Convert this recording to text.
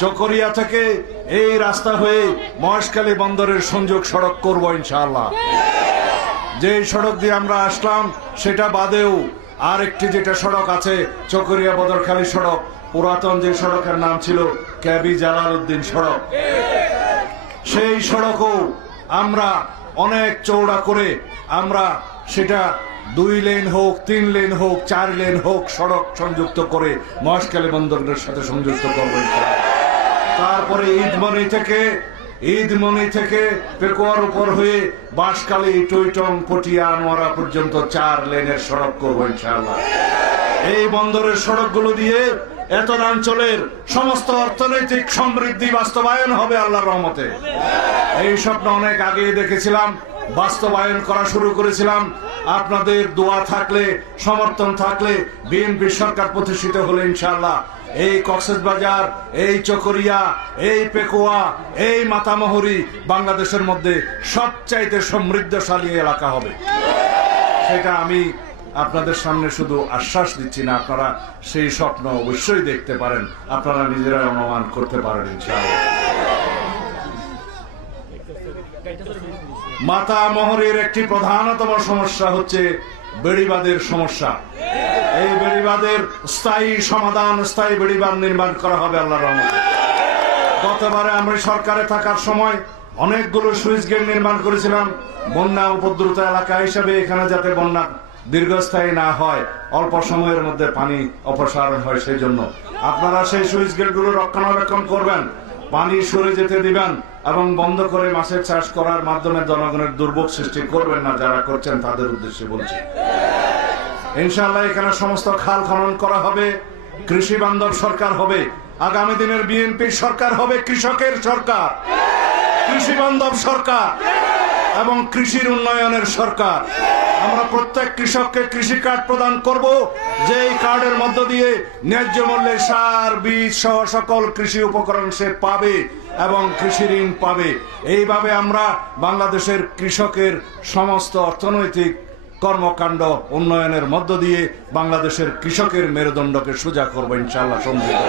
চকরিয়া থেকে এই রাস্তা হয়ে মহেশখালী বন্দরের সংযোগ সড়ক করব ইনশাআল্লাহ। যে সড়ক দিয়ে আমরা আসলাম সেটা বাদেও আরেকটি যেটা সড়ক আছে চকরিয়া বদরখালী সড়ক, পুরাতন যে সড়কের নাম ছিল ক্যাবি জালালউদ্দিন সড়ক, সেই সড়কও আমরা অনেক চওড়া করে আমরা সেটা 2 লেন হোক, 3 লেন হোক, 4 লেন হোক সড়ক সংযুক্ত করে মহেশখালী বন্দরের সাথে সংযুক্ত করবো। তারপরে ঈদমনি থেকে পেকুয়ার উপর হয়ে বাঁশখালী, টইটং, পটিয়া, আনোয়ারা পর্যন্ত 4 লেনের সড়ক করবো ইনশাআল্লাহ। এই বন্দরের সড়কগুলো দিয়ে এতদাঞ্চলের সমস্ত অর্থনৈতিক সমৃদ্ধি বাস্তবায়ন হবে আল্লাহর রহমতে। এই স্বপ্ন অনেক আগে দেখেছিলাম, বাস্তবায়ন করা শুরু করেছিলাম। আপনাদের দোয়া থাকলে, সমর্থন থাকলে বিএনপি সরকার প্রতিষ্ঠিত হলে ইনশাআল্লাহ এই কক্সবাজার, এই চকরিয়া, এই পেকুয়া, এই মাতামহুরি বাংলাদেশের মধ্যে সবচাইতে সমৃদ্ধশালী এলাকা হবে। সেটা আমি আপনাদের সামনে শুধু আশ্বাস দিচ্ছি না, আপনারা সেই স্বপ্ন অবশ্যই দেখতে পারেন, আপনারা নিজেরা অনুমান করতে পারেন ইনশাআল্লাহ। মাতামহুরির একটি প্রধানতম সমস্যা হচ্ছে বেড়িবাঁধের সমস্যা। এই বেড়িবাঁধের স্থায়ী সমাধান, স্থায়ী বেড়িবাঁধ নির্মাণ করা হবে আল্লাহর রহমতে। গতবারে আমরা সরকারে থাকার সময় অনেকগুলো সুইচ গেট নির্মাণ করেছিলাম বন্যা উপদ্রুত এলাকা হিসাবে, এখানে যাতে বন্যা দীর্ঘস্থায়ী না হয়, অল্প সময়ের মধ্যে পানি অপসারণ হয়, সেই জন্য আপনারা সেই সুইচ গেটগুলো রক্ষণাবেক্ষণ করবেন, পানি সরে যেতে দিবেন এবং বন্ধ করে মাছের চাষ করার মাধ্যমে জনগণের দুর্ভোগ সৃষ্টি করবেন না। যারা করছেন তাদের উদ্দেশ্যে বলছি। ইনশাআল্লাহ এখানে সমস্ত খাল খনন করা হবে, কৃষি বান্ধব সরকার হবে। আগামী দিনের বিএনপি সরকার হবে কৃষকের সরকার, কৃষি বান্ধব সরকার এবং কৃষির উন্নয়নের সরকার। আমরা প্রত্যেক কৃষককে কৃষি কার্ড প্রদান করব, যে এই কার্ডের মধ্য দিয়ে ন্যায্য মূল্যে সার, বীজ সহ সকল কৃষি উপকরণ সে পাবে এবং কৃষি ঋণ পাবে। এইভাবে আমরা বাংলাদেশের কৃষকের সমস্ত অর্থনৈতিক কর্মকাণ্ড উন্নয়নের মধ্য দিয়ে বাংলাদেশের কৃষকের মেরুদণ্ডকে সোজা করবো ইনশাআল্লাহ। সমৃদ্ধ